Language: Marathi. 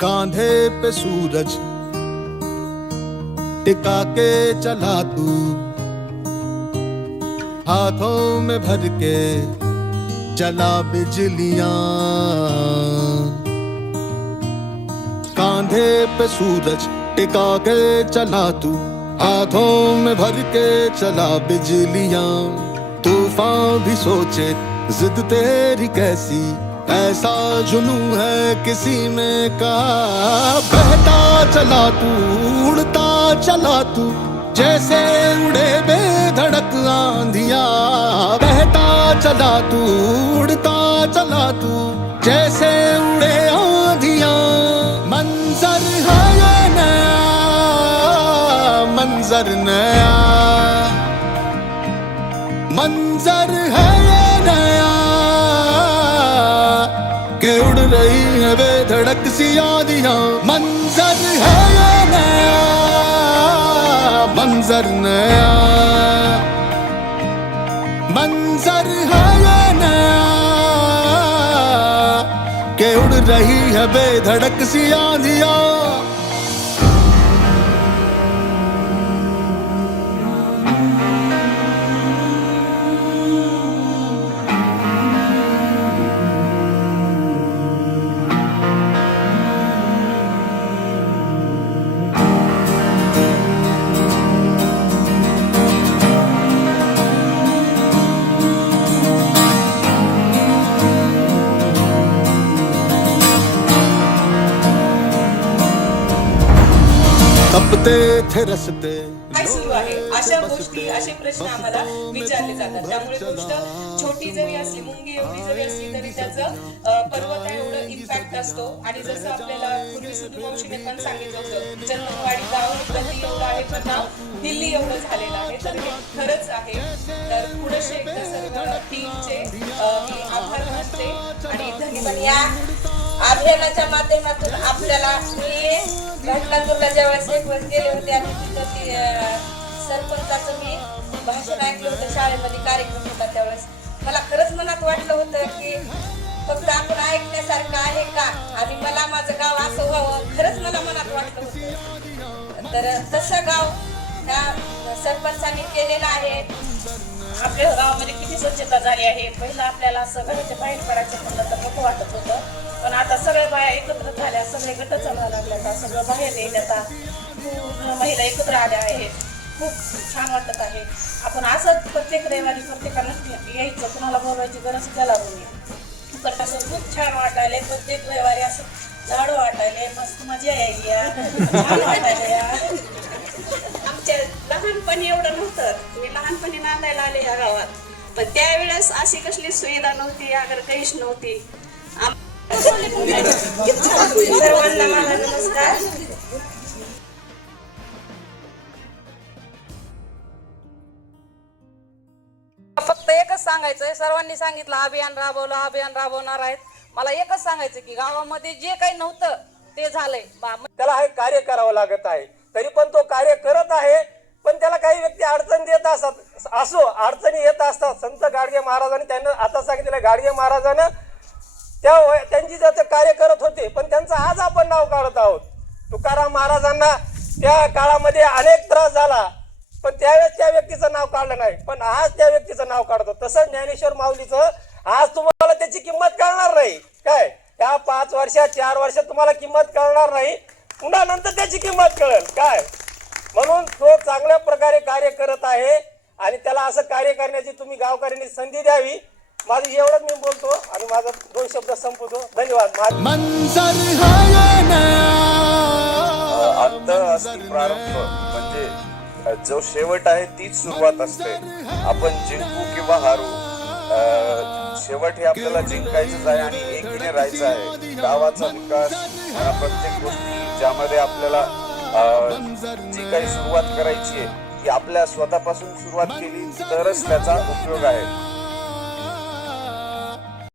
कांधे पे सूरज टिका के चला तू, हाथों में भर के चला बिजलियां। कांधे पे सूरज टिका के चला तू, हाथों में भर के चला बिजलियां। तूफान भी सोचे जिद तेरी कैसी, ऐसा जुनू है किसी में का। बहता चला तू, उड़ता चला तू, जैसे उड़े बेधड़क आंधिया। बहता चला तू, उड़ता चला तू, जैसे उड़े आंधिया। मंजर है ये नया, मंजर नया, मंजर है ये नया कि उड़ रही है बेधड़क सी आंधियां। मंजर है ये नया, मंजर नया, मंजर है ये नया कि उड़ रही है बेधड़क सी आंधियां। तपते थे रस्ते, काय सुरू आहे अशा गोष्टी, असे प्रश्न आम्हाला विचारले जातात. त्यामुळे गोष्ट छोटी जरी असली, मुंगी एवढी जरी असली तरी त्याचं पर्वत एवढं इम्पॅक्ट असतो. आणि जसं आपल्याला पूर्वी सुद्धा मावशीने पण सांगितलं होतं, चंदनवाडी गाव गल्ली एवढं आहे पण नाव दिल्ली एवढं झालेलं आहे. तर हे खरंच आहे. तर पुढे एकदा सर्व टीमचे मी आभार मानते आणि धन्यवाद. या अभियानाच्या माध्यमातून आपल्याला मी घटनापूरला ज्यावेळेस एक वेळेस गेले होते आणि तिथं ती सरपंचाचं मी भाषण ऐकलं होतं. शाळेमध्ये कार्यक्रम होता त्यावेळेस मला खरंच मनात वाटलं होतं की फक्त आपण ऐकण्यासारखं आहे का, आणि मला माझं गाव असं व्हावं, खरंच मला मनात वाटलं होतं. तर तसं गाव त्या सरपंचांनी केलेलं आहे. आपल्या गावामध्ये किती स्वच्छता झाली आहे. पहिलं आपल्याला असं घराच्या बाहेर पडायचं म्हणलं तर नको वाटत होतं, पण आता सगळ्या बाया एकत्र झाल्या, सगळे गट चालवायला लागल्या, सगळं बाहेर येईल. आता पूर्ण महिला एकत्र आल्या आहेत. खूप छान वाटत आहे. आपण असंच प्रत्येक रविवारी प्रत्येकाला यायचं, कुणाला बोलवायची गरज सुद्धा लागू नये. पण असं खूप छान वाटायले. प्रत्येक रविवारी असं लाडू वाटायले, मस्त मजा यायची, छान वाटायला. आमच्या लहानपणी एवढं नव्हतं. मी लहानपणी नांदायला आले ह्या गावात, पण त्यावेळेस अशी कसली सुविधा नव्हती, अगर काहीच नव्हती. सर्वांना माझा नमस्कार. फक्त एकच सांगायचंय, सर्वांनी सांगितलं अभियान राबवणार आहेत. मला एकच सांगायचं की गावामध्ये जे काही नव्हतं ते झालंय. त्याला हे कार्य करावं लागत आहे, तरी पण तो कार्य करत आहे. पण त्याला काही व्यक्ती अडचण देत असतात, असो अडचणी येत असतात. संत गाडगे महाराजांनी त्यांना आता सांगितलं, गाडगे महाराजांना त्यांची त्याचं कार्य करत होते, पण त्यांचं आज आपण नाव काढत आहोत. तुकाराम महाराजांना त्या काळामध्ये अनेक त्रास झाला, पण त्यावेळेस त्या व्यक्तीचं नाव काढलं नाही, पण आज त्या व्यक्तीचं नाव काढतो. तसं ज्ञानेश्वर माऊलीचं आज तुम्हाला त्याची किंमत कळणार नाही. काय त्या 5 वर्षात 4 वर्षात तुम्हाला किंमत कळणार नाही, पुन्हा नंतर त्याची किंमत कळेल. काय म्हणून तो चांगल्या प्रकारे कार्य करत आहे आणि त्याला असं कार्य करण्याची तुम्ही गावकऱ्यांनी संधी द्यावी. माझं एवढंच मी बोलतो आणि माझा 2 शब्द संपवतो. धन्यवाद. मंजर है ये नया. अंत असती प्रारंभ, म्हणजे जो शेवट आहे तीच सुरुवात असते. आपण जिंकू किंवा हारू, शेवट हे आपल्याला जिंकायचंच आहे आणि एकीने राहायचं आहे. गावाचा विकास, प्रत्येक गोष्टी ज्यामध्ये आपल्याला जी काही सुरुवात करायची आहे ती आपल्या स्वतःपासून सुरुवात केली तरच त्याचा उपयोग आहे.